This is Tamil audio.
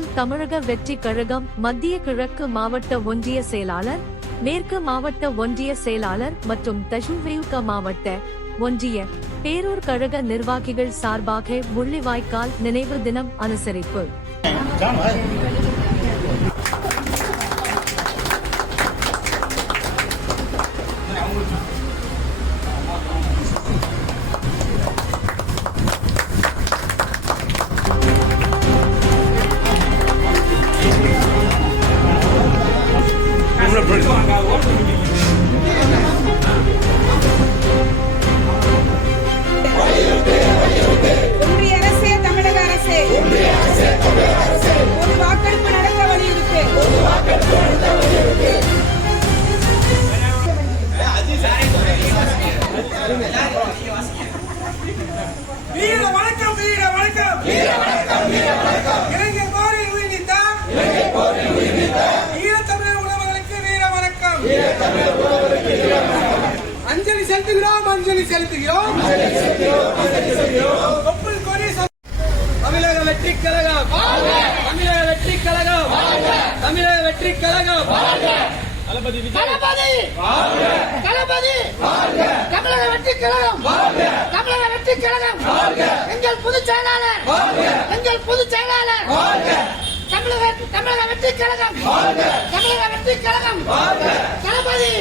முதல் தமிழக வெற்றி கழகம் மத்திய கிழக்கு மாவட்ட ஒன்றிய செயலாளர், மேற்கு மாவட்ட ஒன்றிய செயலாளர் மற்றும் தசுவேயுக மாவட்ட ஒன்றிய பேரூர் கழக நிர்வாகிகள் சார்பாக முள்ளிவாய்க்கால் நினைவு தினம் அனுசரிப்பு. ஒன்றிய அரசே, தமிழக அரசே, பொது வாக்கெடுப்பு நடத்த வலியுறுத்து. வீர வணக்கம், வீர வணக்கம், இளைஞர் போரில் உயிர்நீத்தார் ஈழத்தமிழர் உணவர்களுக்கு வீர வணக்கம். அஞ்சலி செலுத்துகிறோம், அஞ்சலி செலுத்துகிறோம். தொப்புள் கொடி தமிழக வெற்றி கழகம், தமிழக வெற்றி கழகம், தமிழக வெற்றி கழகம். தளபதி தமிழக வெற்றி கழகம், தமிழக வெற்றி கழகம். எங்கள் பொதுச் செயலாளர், எங்கள் பொதுச் செயலாளர். தமிழக வெற்றி கழகம், தமிழக வெற்றி கழகம். தளபதி